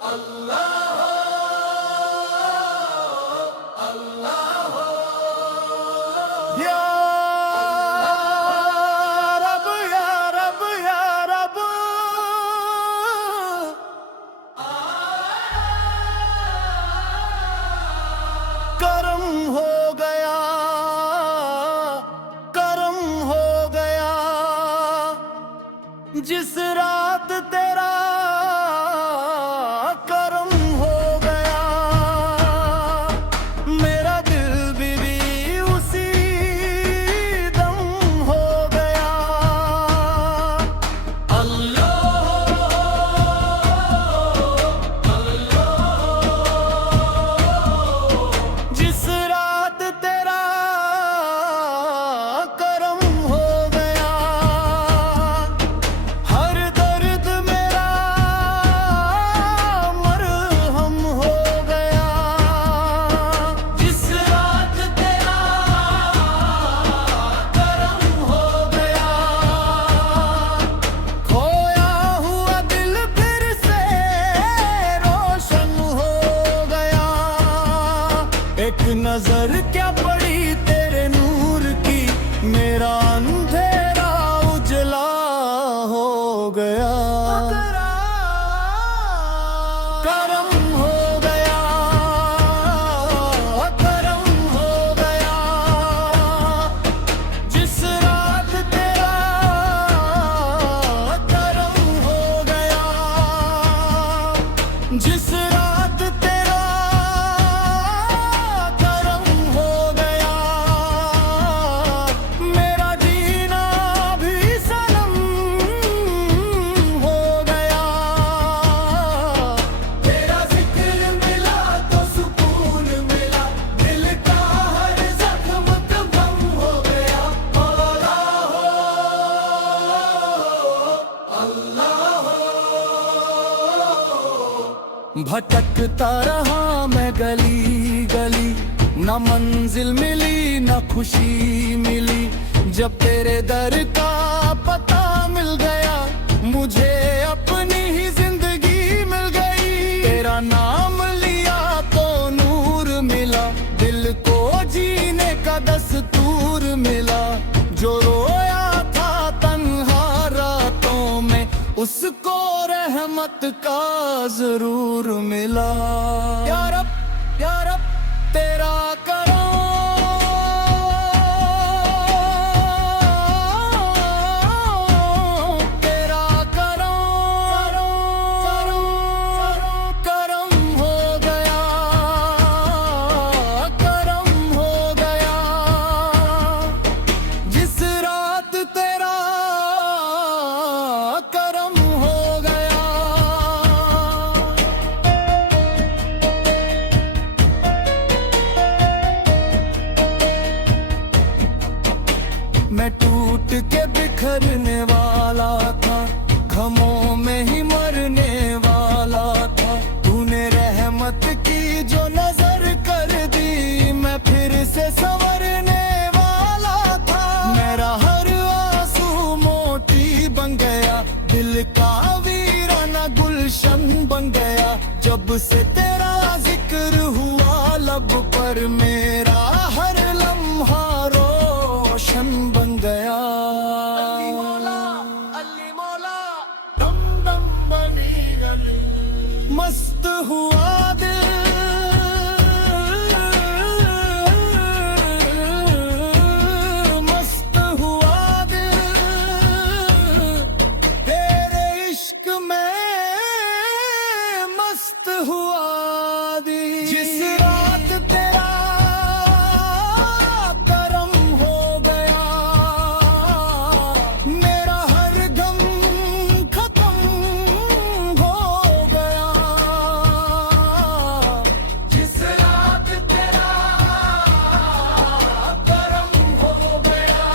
या रब या रब या रब, करम हो गया, करम हो गया। जिस रात तेरा करम हो गया, मेरा दिल भी उसी दम हो गया। जिस रात तेरा करम हो गया, हर दर्द मेरा मरहम हो गया। जिस रात तेरा करम हो गया, खोया हुआ दिल फिर से रोशन हो गया। एक नजर क्या पड़ी तेरे नूर की, मेरा अंधेरा उजला हो गया। करम हो गया, करम हो गया। जिस रात तेरा करम हो गया, जिस रात तेरा करम हो गया, मेरा जीना भी सनम हो गया। तेरा जिक्र मिला तो सुकून मिला, दिल का हर जख्म कम हो गया। मौला हो अल्लाह हो। भटकता रहा मैं गली गली, न मंजिल मिली न खुशी मिली। जब तेरे दर का पता मिल गया, मुझे अपनी ही जिंदगी मिल गई। तेरा नाम लिया तो नूर मिला, दिल को जीने का दस्तूर मिला। जो रोया था तन्हा रातों में, उसको रहमत का जरूर मिला। या रब तेरा करो, तेरा करो, करम हो गया, करम हो गया। जिस रात तेरा करम हो गया। मैं टूट के बिखरने वाला था, गमों में ही मरने वाला था। तूने रहमत की जो नजर कर दी, मैं फिर से संवरने वाला था। मेरा हर आंसू मोती बन गया, दिल का वीराना गुलशन बन गया। जब से तेरा जिक्र हुआ लब पर, मेरा हर लम्हा रोशन बन गया। अली मौला दम दम बनी गली, मस्त हुआ दिल, मस्त हुआ दिल। तेरे इश्क में मस्त हुआ दिल। जिस रात तेरा करम हो गया, मेरा हर गम खत्म हो गया। जिस रात तेरा करम हो गया,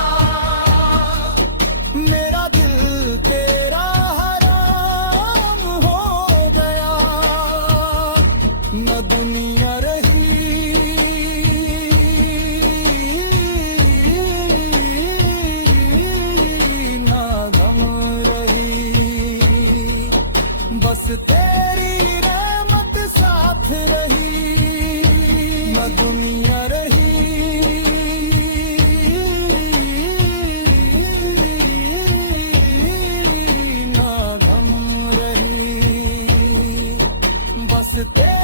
मेरा दिल तेरा हराम हो गया। न दुनिया रही ना गम रही, बस तेरी रहमत साथ रही न दुनिया रही, ना गम रही, बस तेरे